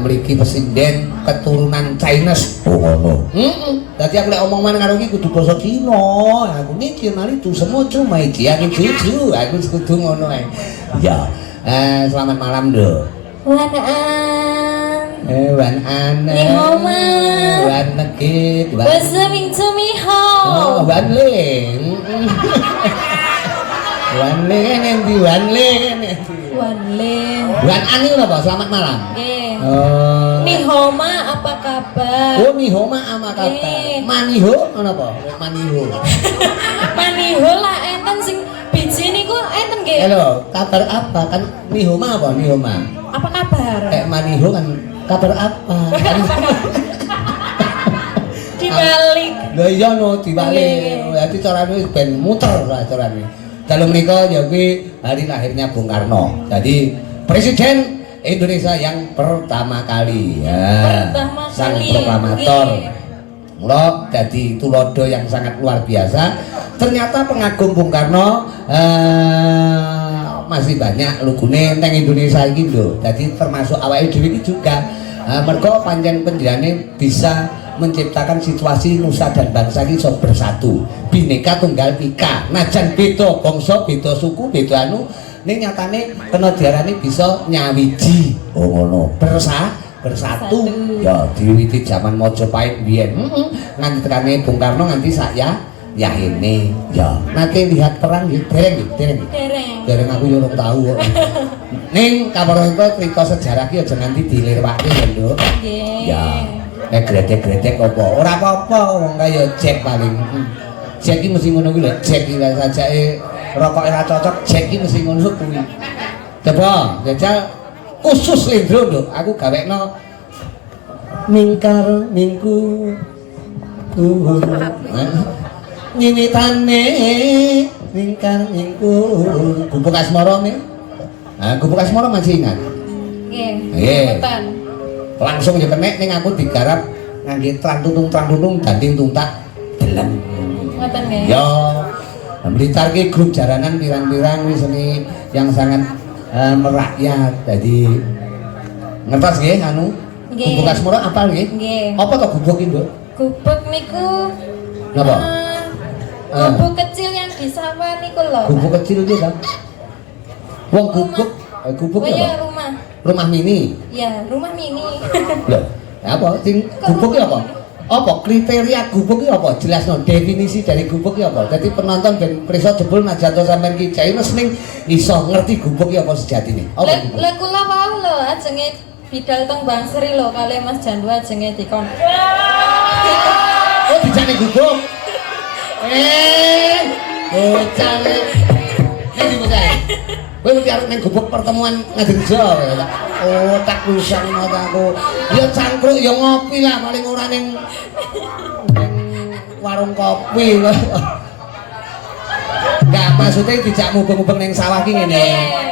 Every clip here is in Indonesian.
mriki presiden keturunan Chinese. Oh ngono. Dadi aku lek omong maneh karo iki kudu basa Cina. Aku mikir mari tu semua cuma iki aku jujur, aku kudu ngono ae. Ya. Selamat malam, Nduk. Wan An. Wan An. Ni hao ma. Wan Nekit. Bahasa Ming Tu Mi Hao. Wan Ling. Wan Ling endi Wan Ling endi. Wan Ling. Wan An iki napa? Selamat malam. Nggih. Oh. Ni hao ma apa kabar? Oh, ni ho ma ama kata. Maniho ngono apa? Maniho. Maniho lah enten sing biji niku enten nggih. Halo, kabar apa? Kan Nihoma apa? Nihoma. Apa kabar? Kayak Maniho kan kabar apa? Dibalik. Lha iya no dibalik. Dadi carane wis ben muter lah carane. Dalu menika ya kuwi hari lahirnya Bung Karno. Jadi Presiden Indonesia yang pertama kali ya. Pertama Sang kali. proklamator. Mula jadi tulodo yang sangat luar biasa. Ternyata pengagum Bung Karno masih banyak lugune teng Indonesia iki lho. Jadi termasuk awake dhewe iki juga mergo pancen penjane bisa menciptakan situasi nusa dan bangsa iki iso bersatu. Bhinneka Tunggal Ika. Najan beda bangsa, beda suku, beda anu ning nyatane kena diarani bisa nyawiji. Oh ngono. Bersatu. Ya diwiwiti zaman Majapahit biyen. Nganti tekane Bung Karno nganti saya ya ini. Ya, nanti lihat perang nggih, dereng. Dereng aku yo ora tahu kok. Ning kabar itu cerita sejarah ki aja nganti dilirwake ya, Nduk. Nggih. Ya. Gredek-gredek apa? Ora apa-apa wong kaya Jack paling. Jack iki mesti ngono kuwi lho. Jack iki sajake rokok ora cocok, Jack iki mesti ngono kuwi. Coba jajal khusus Lendro lho, aku gawekno mingkar minggu tuhun. Nyinitane mingkar minggu Gubuk Asmara nih. Gubuk Asmara masih ingat? Nggih. Nggih. Mboten. Langsung ya kenek ning aku digarap ngangge trang-tutung danding tuntak deleng. Mboten nggih. Ya. Blitar ki grup jaranan pirang-pirang wis seni yang sangat merakyat. Jadi ngertos nggih anu? Nggih. Gubuk Asmara apal nggih? Nggih. Apa to gubuk iki, Mbok? Gubuk niku Napa? gubuk kecil yang di sawah niku lho. Gubuk kecil iki kan. Wong gubuk, gubuk Oh ya iya, apa? rumah. Rumah mini. Ya, rumah mini. Loh, apa sing gubuk iki apa? Apa kriteria gubuk iki apa? Jelasno definisi dari gubuk iki apa? Dadi penonton ben preso jebul najanto sampean ki Chinese ning iso ngerti gubuk iki apa sejatine. Apa gubuk? Lek kula wau lho ajenge bidal teng Bang Sri lho kali Mas Jandu ajenge dikon. Oh, dijane gubuk. Bocah. Nek di bocah. Kowe mesti arep ning gubuk pertemuan ngadirjo. Oh, tak rusak mataku. Ya cangkruk ya ngopi lah paling ora ning warung kopi. Enggak maksudnya dijak mubeng-mubeng ning sawah ki ngene.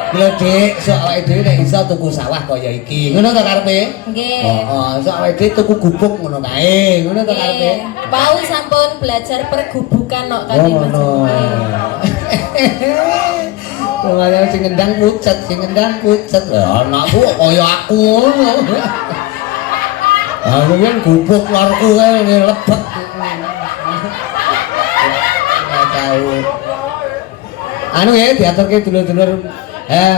Lho Dik, sok awake dhewe nek iso tuku sawah kaya iki. Ngono to karepe? Nggih. Heeh, sok awake dhewe tuku gubuk ngono kae. Ngono to karepe? Pau sampun belajar pergubukan kok kali Mas. Kemarin sing ngendang pucet. Lah anakku kaya aku ngono. Aku kan gubuk lorku kae lebet. Ora tahu. Anu ya diaturke dulur-dulur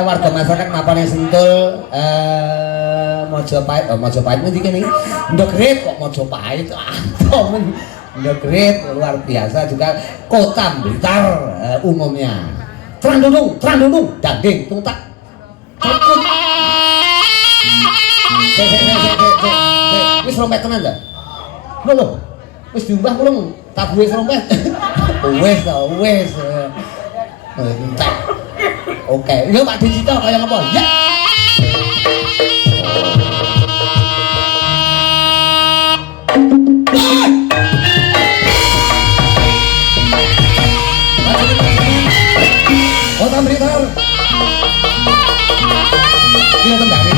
warga masyarakat mapane Sentul Majapahit nanti kene Ndogret kok Majapahit men Ndogret luar biasa juga kota Blitar umumnya terang dudung daging tuntak ceput wis rompet tenan ta lho wis diumbah kurang tabuhe rompet wis entek oke lho Pak Digital kaya apa ya Kota Blitar. Dia tembari.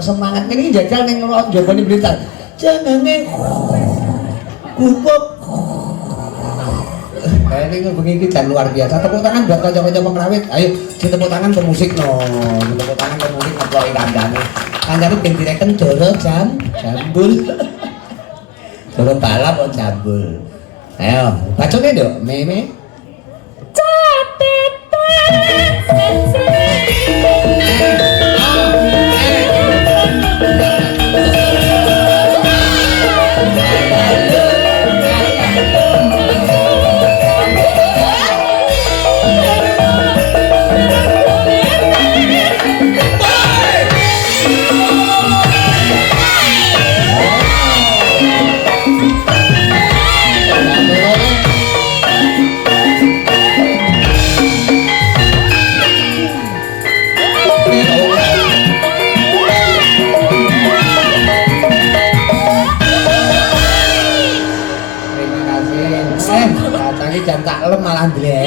semangat ini jajal ning njabane Blitar. Jenenge gubuk. Ini bengi iki jan luar biasa. Tepuk tangan buat kanca-kanca pengrawit. Ayo, tepuk tangan ke musik no. Tepuk tangan ke musik ngeploki kandhane. Kandhane ben direken Doro Jambul. Doro balap kok jambul. Ayo, bacone nduk, meme. Jan tak lem malah ndlek.